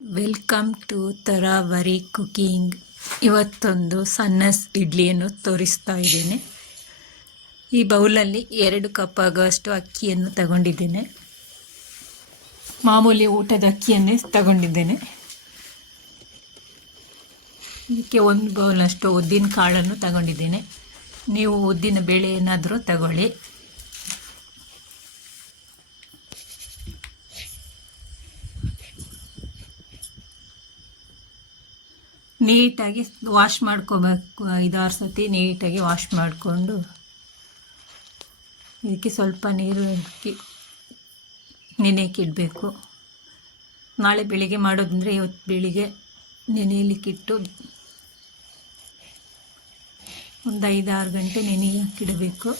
Welcome to ತರಾವರಿ cooking. ಇವತ್ತೊಂದು ಸಣ್ಣ ಇಡ್ಲಿಯನ್ನು ತೋರಿಸ್ತಾ ಇದ್ದೇನೆ. ಈ ಬೌಲಲ್ಲಿ 2 ಕಪ್ ಆಗುವಷ್ಟು ಅಕ್ಕಿಯನ್ನು ತಗೊಂಡಿದ್ದೇನೆ. ಮಾಮೂಲಿ ಊಟದ ಅಕ್ಕಿಯನ್ನೇ ತಗೊಂಡಿದ್ದೇನೆ. ಇದಕ್ಕೆ 1 ಬೌಲಷ್ಟು ಉದ್ದಿನ ಕಾಳನ್ನು ತಗೊಂಡಿದ್ದೇನೆ. ನೀವು ಉದ್ದಿನ ಬೇಳೆ ಏನಾದರೂ ತಗೊಳ್ಳಿ. ನೀಟಾಗಿ ವಾಶ್ ಮಾಡ್ಕೋಬೇಕು. 5-6 ಸತಿ ನೀಟಾಗಿ ವಾಶ್ ಮಾಡಿಕೊಂಡು ಇದಕ್ಕೆ ಸ್ವಲ್ಪ ನೀರು ಹಾಕಿ ನೆನೆಯಕ್ಕಿಡಬೇಕು. ನಾಳೆ ಬೆಳಿಗ್ಗೆ ಮಾಡೋದಂದರೆ ಇವತ್ತು ಬೆಳಿಗ್ಗೆ ನೆನೆಯಲಿಕ್ಕಿಟ್ಟು ಒಂದು 5-6 ಗಂಟೆ ನೆನೆಯಕ್ಕಿಡಬೇಕು.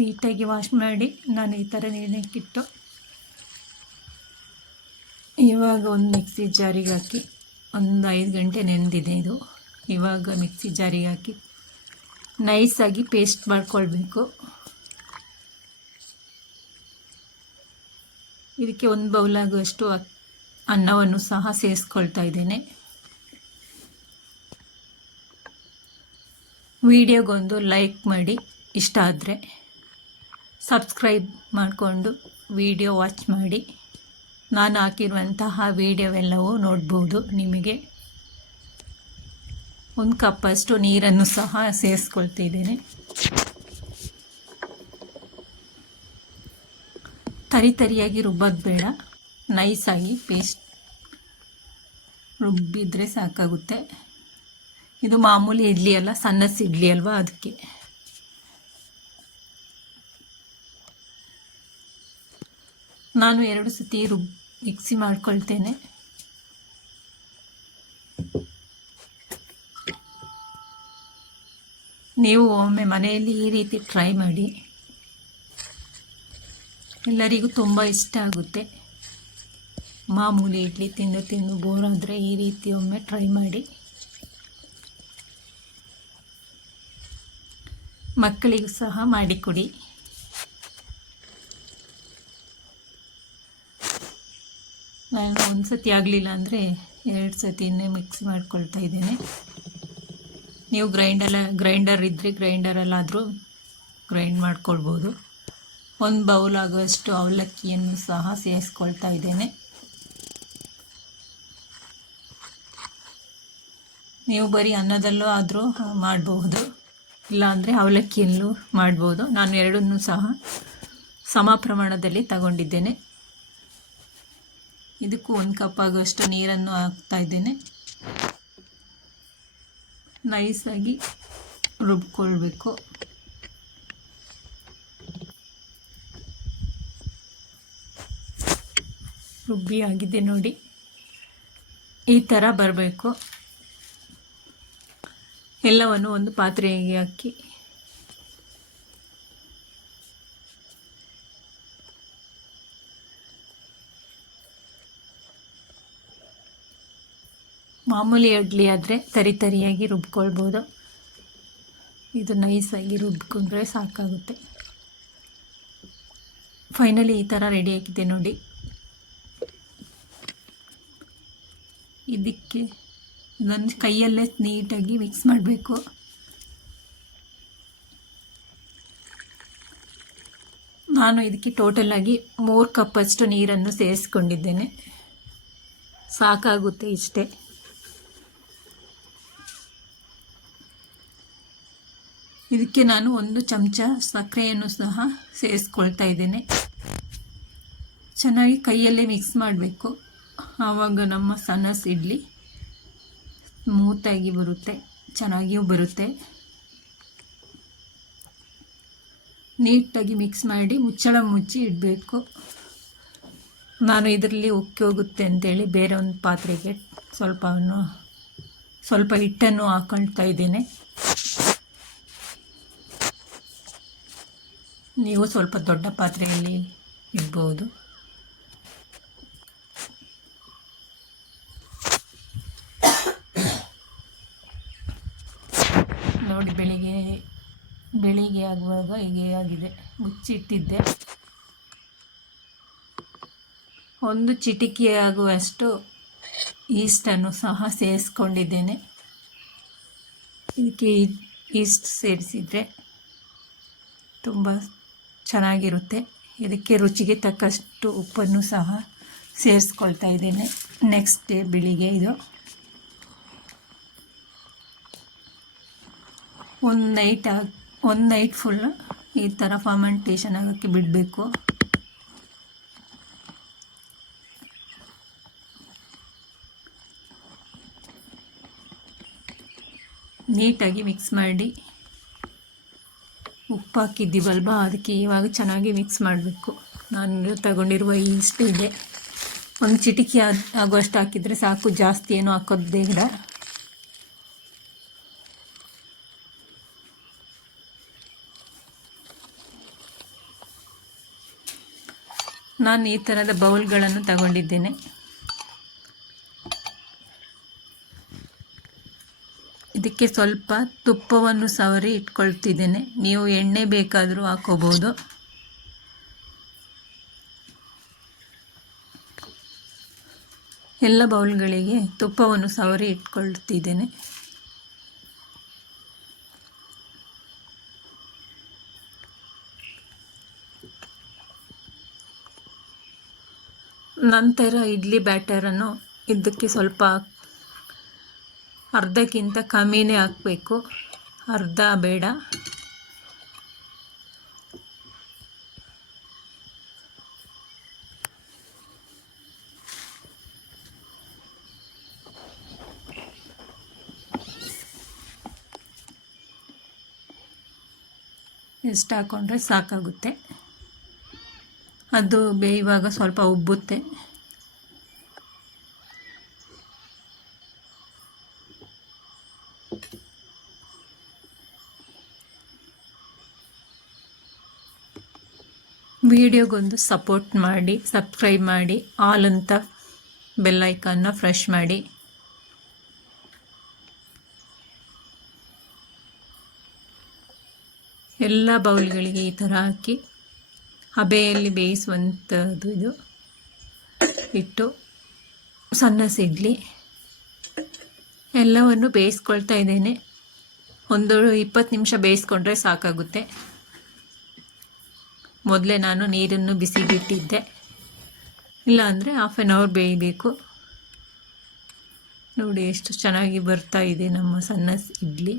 ನೀಟಾಗಿ ವಾಶ್ ಮಾಡಿ ನಾನು ಈ ಥರ ನೆನೆಯಕ್ಕಿಟ್ಟು ಇವಾಗ ಒಂದು ಮಿಕ್ಸಿ ಜಾರಿಗೆ ಹಾಕಿ ಒಂದು 5 ಗಂಟೆ ನೆನೆದಿದೆ ಇದು. ಇವಾಗ ಮಿಕ್ಸಿ ಜಾರಿಗೆ ಹಾಕಿ ನೈಸಾಗಿ ಪೇಸ್ಟ್ ಮಾಡ್ಕೊಳ್ಬೇಕು. ಇದಕ್ಕೆ 1 ಬೌಲಾಗುವಷ್ಟು ಅನ್ನವನ್ನು ಸಹ ಸೇರಿಸ್ಕೊಳ್ತಾ ಇದ್ದೇನೆ. ವಿಡಿಯೋಗೊಂದು ಲೈಕ್ ಮಾಡಿ, ಇಷ್ಟ ಆದರೆ ಸಬ್ಸ್ಕ್ರೈಬ್ ಮಾಡಿಕೊಂಡು ವಿಡಿಯೋ ವಾಚ್ ಮಾಡಿ. ನಾನು ಹಾಕಿರುವಂತಹ ವಿಡಿಯೋವೆಲ್ಲವೂ ನೋಡ್ಬೋದು. ನಿಮಗೆ 1 ಕಪ್ಪಷ್ಟು ನೀರನ್ನು ಸಹ ಸೇರಿಸ್ಕೊಳ್ತಿದ್ದೇನೆ. ತರಿಯಾಗಿ ರುಬ್ಬೋದು ಬೇಡ, ನೈಸಾಗಿ ಪೇಸ್ಟ್ ರುಬ್ಬಿದರೆ ಸಾಕಾಗುತ್ತೆ. ಇದು ಮಾಮೂಲಿ ಇಡ್ಲಿ ಅಲ್ಲ, ಸಣ್ಣ ಇಡ್ಲಿ ಅಲ್ವಾ, ಅದಕ್ಕೆ. ನಾನು 2 ಸತಿ ಮಿಕ್ಸಿ ಮಾಡ್ಕೊಳ್ತೇನೆ. ನೀವು ಒಮ್ಮೆ ಮನೆಯಲ್ಲಿ ಈ ರೀತಿ ಟ್ರೈ ಮಾಡಿ. ಎಲ್ಲರಿಗೂ ತುಂಬ ಇಷ್ಟ ಆಗುತ್ತೆ. ಮಾಮೂಲಿ ಇಡ್ಲಿ ತಿಂದು ಬೋರ್ ಆದರೆ ಈ ರೀತಿ ಒಮ್ಮೆ ಟ್ರೈ ಮಾಡಿ. ಮಕ್ಕಳಿಗೂ ಸಹ ಮಾಡಿಕೊಡಿ. ನಾನು 1 ಸತಿ ಆಗಲಿಲ್ಲ ಅಂದರೆ 2 ಸತಿನೇ ಮಿಕ್ಸ್ ಮಾಡ್ಕೊಳ್ತಾ ಇದ್ದೇನೆ. ನೀವು ಗ್ರೈಂಡರ್ ಇದ್ದರೆ ಗ್ರೈಂಡರಲ್ಲಾದರೂ ಗ್ರೈಂಡ್ ಮಾಡ್ಕೊಳ್ಬೋದು. 1 ಬೌಲ್ ಆಗುವಷ್ಟು ಅವಲಕ್ಕಿಯನ್ನು ಸಹ ಸೇರಿಸ್ಕೊಳ್ತಾ ಇದ್ದೇನೆ. ನೀವು ಬರೀ ಅನ್ನದಲ್ಲೂ ಆದರೂ ಮಾಡಬಹುದು, ಇಲ್ಲಾಂದರೆ ಅವಲಕ್ಕಿಯಲ್ಲೂ ಮಾಡ್ಬೋದು. ನಾನು 2 ಸಹ ಸಮ ಪ್ರಮಾಣದಲ್ಲಿ ತಗೊಂಡಿದ್ದೇನೆ. ಇದಕ್ಕೂ 1 ಕಪ್ ಆಗುವಷ್ಟು ನೀರನ್ನು ಹಾಕ್ತಾ ಇದ್ದೇನೆ. ನೈಸಾಗಿ ರುಬ್ಕೊಳ್ಬೇಕು. ರುಬ್ಬಿ ಆಗಿದೆ ನೋಡಿ, ಈ ಥರ ಬರಬೇಕು. ಎಲ್ಲವನ್ನು ಒಂದು ಪಾತ್ರೆಗೆ ಹಾಕಿ ಮಾಮೂಲಿ ಇಡ್ಲಿ ಆದರೆ ತರಿಯಾಗಿ ರುಬ್ಕೊಳ್ಬೋದು. ಇದು ನೈಸಾಗಿ ರುಬ್ಕೊಂಡ್ರೆ ಸಾಕಾಗುತ್ತೆ. ಫೈನಲಿ ಈ ಥರ ರೆಡಿ ಆಗಿದೆ ನೋಡಿ. ಇದಕ್ಕೆ ಇದನ್ನು ಕೈಯಲ್ಲೇ ನೀಟಾಗಿ ಮಿಕ್ಸ್ ಮಾಡಬೇಕು. ನಾನು ಇದಕ್ಕೆ ಟೋಟಲಾಗಿ 3 ಕಪ್ಪಷ್ಟು ನೀರನ್ನು ಸೇರಿಸ್ಕೊಂಡಿದ್ದೇನೆ. ಸಾಕಾಗುತ್ತೆ ಇಷ್ಟೇ. ಇದಕ್ಕೆ ನಾನು 1 ಚಮಚ ಸಕ್ಕರೆಯನ್ನು ಸಹ ಸೇರಿಸ್ಕೊಳ್ತಾ ಇದ್ದೇನೆ. ಚೆನ್ನಾಗಿ ಕೈಯಲ್ಲೇ ಮಿಕ್ಸ್ ಮಾಡಬೇಕು. ಆವಾಗ ನಮ್ಮ ಸಣ್ಣ ಇಡ್ಲಿ ಸ್ಮೂತಾಗಿ ಬರುತ್ತೆ, ಚೆನ್ನಾಗಿಯೂ ಬರುತ್ತೆ. ನೀಟಾಗಿ ಮಿಕ್ಸ್ ಮಾಡಿ ಮುಚ್ಚಳ ಮುಚ್ಚಿ ಇಡಬೇಕು. ನಾನು ಇದರಲ್ಲಿ ಉಕ್ಕಿ ಹೋಗುತ್ತೆ ಅಂತೇಳಿ ಬೇರೆ ಒಂದು ಪಾತ್ರೆಗೆ ಸ್ವಲ್ಪ ಹಿಟ್ಟನ್ನು ಹಾಕೊಳ್ತಾ ಇದ್ದೇನೆ. ನೀವು ಸ್ವಲ್ಪ ದೊಡ್ಡ ಪಾತ್ರೆಯಲ್ಲಿ ಇಡ್ಬೋದು. ನೋಡಿ ಬೆಳಿಗ್ಗೆ ಆಗುವಾಗ ಹೀಗೆ ಆಗಿದೆ. ಮುಚ್ಚಿಟ್ಟಿದ್ದೆ. ಒಂದು ಚಿಟಿಕೆ ಆಗುವಷ್ಟು ಈಸ್ಟನ್ನು ಸಹ ಸೇರಿಸ್ಕೊಂಡಿದ್ದೇನೆ. ಇದಕ್ಕೆ ಈಸ್ಟ್ ಸೇರಿಸಿದರೆ ತುಂಬ ಚೆನ್ನಾಗಿರುತ್ತೆ. ಇದಕ್ಕೆ ರುಚಿಗೆ ತಕ್ಕಷ್ಟು ಉಪ್ಪನ್ನು ಸಹ ಸೇರಿಸ್ಕೊಳ್ತಾ ಇದ್ದೇನೆ. ನೆಕ್ಸ್ಟ್ ಡೇ ಬೆಳಿಗ್ಗೆ ಇದು ಒಂದು ನೈಟ್ ಫುಲ್ ಈ ಥರ ಫರ್ಮೆಂಟೇಷನ್ ಆಗೋಕ್ಕೆ ಬಿಡಬೇಕು. ನೀಟಾಗಿ ಮಿಕ್ಸ್ ಮಾಡಿ, ಉಪ್ಪು ಹಾಕಿದ್ದೀವಲ್ವ ಅದಕ್ಕೆ ಇವಾಗ ಚೆನ್ನಾಗಿ ಮಿಕ್ಸ್ ಮಾಡಬೇಕು. ನಾನು ತಗೊಂಡಿರುವ ಈಸ್ಟ್ ಇದೆ, ಒಂದು ಚಿಟಿಕೆ ಆಗುವಷ್ಟು ಹಾಕಿದರೆ ಸಾಕು, ಜಾಸ್ತಿ ಏನೂ ಹಾಕೋದು ಬೇಡ. ನಾನು ಈ ಥರದ ಬೌಲ್ಗಳನ್ನು ತಗೊಂಡಿದ್ದೇನೆ. ಇದಕ್ಕೆ ಸ್ವಲ್ಪ ತುಪ್ಪವನ್ನು ಸವರಿ ಇಟ್ಕೊಳ್ತಿದ್ದೇನೆ. ನೀವು ಎಣ್ಣೆ ಬೇಕಾದರೂ ಹಾಕೋಬೋದು. ಎಲ್ಲ ಬೌಲ್ಗಳಿಗೆ ತುಪ್ಪವನ್ನು ಸವರಿ ಇಟ್ಕೊಳ್ತಿದ್ದೇನೆ. ನಂತರ ಇಡ್ಲಿ ಬ್ಯಾಟರನ್ನು ಇದಕ್ಕೆ ಸ್ವಲ್ಪ ಅರ್ಧಕ್ಕಿಂತ ಕಮ್ಮಿನೇ ಹಾಕಬೇಕು, ಅರ್ಧ ಬೇಡ. ಎಷ್ಟು ಹಾಕ್ಕೊಂಡ್ರೆ ಸಾಕಾಗುತ್ತೆ. ಅದು ಬೇಯುವಾಗ ಸ್ವಲ್ಪ ಉಬ್ಬುತ್ತೆ. ವಿಡಿಯೋಗೊಂದು ಸಪೋರ್ಟ್ ಮಾಡಿ, ಸಬ್ಸ್ಕ್ರೈಬ್ ಮಾಡಿ, ಆಲ್ ಅಂತ ಬೆಲ್ ಐಕಾನ್ನ ಫ್ರೆಶ್ ಮಾಡಿ. ಎಲ್ಲ ಬೌಲ್ಗಳಿಗೆ ಈ ಥರ ಹಾಕಿ ಹಬೆಯಲ್ಲಿ ಬೇಯಿಸುವಂಥದ್ದು ಇದು ಇಟ್ಟು ಸಣ್ಣ ಇಡ್ಲಿ ಎಲ್ಲವನ್ನು ಬೇಯಿಸ್ಕೊಳ್ತಾ ಇದ್ದೇನೆ. ಒಂದು 20 ನಿಮಿಷ ಬೇಯಿಸ್ಕೊಂಡ್ರೆ ಸಾಕಾಗುತ್ತೆ. ಮೊದಲೇ ನಾನು ನೀರನ್ನು ಬಿಸಿಗಿಟ್ಟಿದ್ದೆ, ಇಲ್ಲಾಂದರೆ ಹಾಫ್ ಆನ್ ಅವರ್ ಬೇಯಬೇಕು. ನೋಡಿ ಎಷ್ಟು ಚೆನ್ನಾಗಿ ಬರ್ತಾ ಇದೆ ನಮ್ಮ ಸಣ್ಣ ಇಡ್ಲಿ.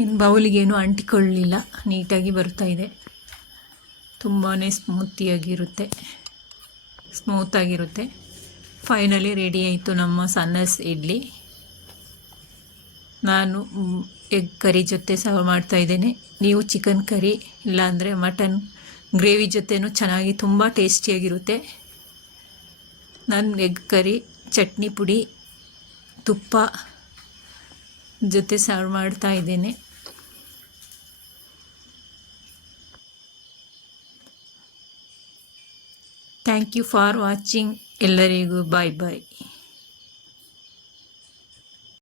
ಇನ್ನು ಬೌಲಿಗೇನು ಅಂಟಿಕೊಳ್ಳಲಿಲ್ಲ, ನೀಟಾಗಿ ಬರ್ತಾ ಇದೆ. ತುಂಬಾ ಸ್ಮೂತಾಗಿರುತ್ತೆ. ಫೈನಲಿ ರೆಡಿ ಆಯಿತು ನಮ್ಮ ಸಣ್ಣ ಇಡ್ಲಿ. ನಾನು ಎಗ್ ಕರಿ ಜೊತೆ ಸರ್ವ್ ಮಾಡ್ತಾಯಿದ್ದೇನೆ. ನೀವು ಚಿಕನ್ ಕರಿ ಇಲ್ಲಾಂದರೆ ಮಟನ್ ಗ್ರೇವಿ ಜೊತೆನೂ ಚೆನ್ನಾಗಿ ತುಂಬ ಟೇಸ್ಟಿಯಾಗಿರುತ್ತೆ. ನಾನು ಎಗ್ ಕರಿ ಚಟ್ನಿ ಪುಡಿ ತುಪ್ಪ ಜೊತೆ ಸರ್ವ್ ಮಾಡ್ತಾ ಇದ್ದೇನೆ. Thank you for watching. ಎಲ್ಲರಿಗೂ ಬಾಯ್ ಬಾಯ್.